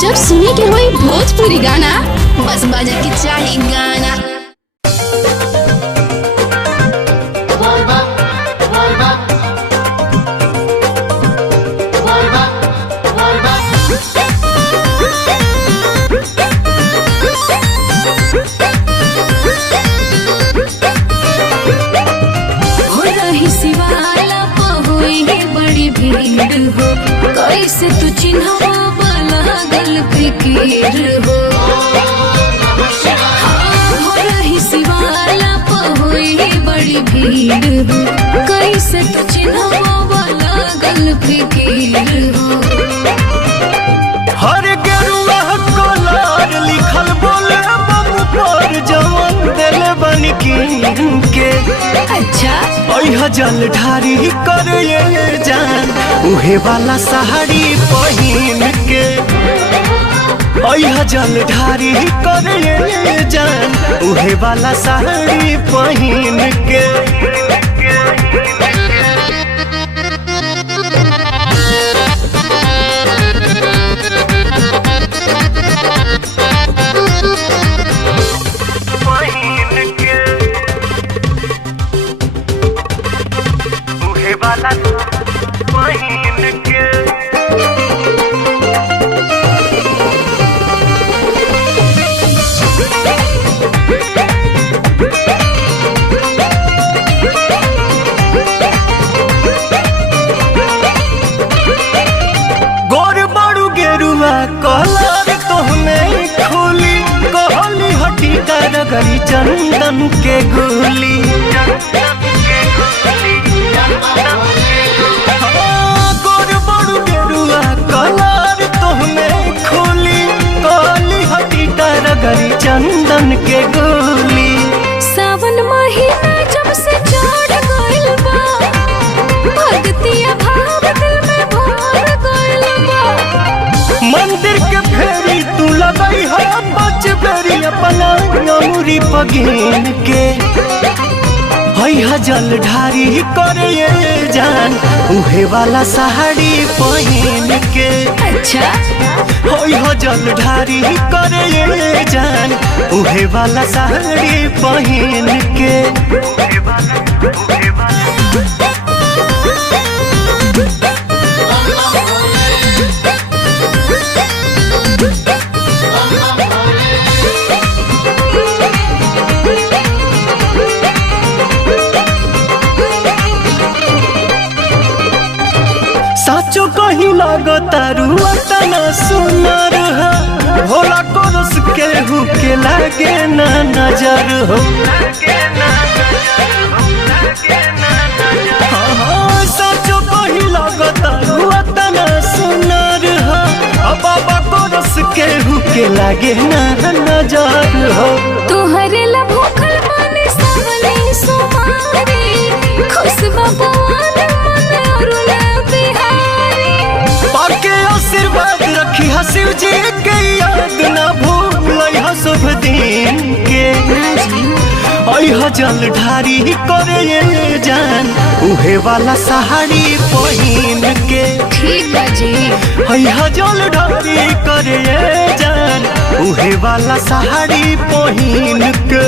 जब सुने के होई भोजपुरी गाना बस बजे के चाही गाना। कैसे तू चिन्हवा लागल फिकीर हो रही शिवाला पहुई बड़ी भीड़ हो। कैसे तू चिन्हवा लागल फिकीर हो। हर गेरुआ कलर लिखल बोले बम पर जवन दिल बन के अच्छा जल ढारी कर जान उहे वाला साड़ी पहिन के जल ढारी कर जान उहे वाला साड़ी पहिन के। कलर तोहमे खोली कहली हटी गरी चंदन के गोली गोर बड़ू गेरुआ कलर तोहमे खोली कहली हटी गरी चंदन के गोली। सावन महीना जब से चढ़ गइल बा भक्तिया भाव दिल में भर गइल बा। मंदिर के फेरी तू लगई है बच बेरी अपना अमूरी पगीन के जल ढारी कर जान उहे वाला साड़ी पहिन के। अच्छा जल ढारी कर जान उहे वाला साड़ी पहिन के। साचो कहीं लागतारू तना सुनर हो भोला कोरस के हुके लागे ना नजर हो। साचो कहीं लागतारू तना सुनर हो बाबा कोरस के हुके लागे ना नजर हो। तोहरे ला भूखल माने सावली सुमारी खुशबा पवन मन अरुला बिहारी। पाके आशीर्वाद रखी शिव जी के याद ना भूल शुभ दिन के। जल ढारी कर जान उहे वाला साड़ी पहिन के। ठीक बा जी जल ढारी कर जान उहे वाला साड़ी पहिन के।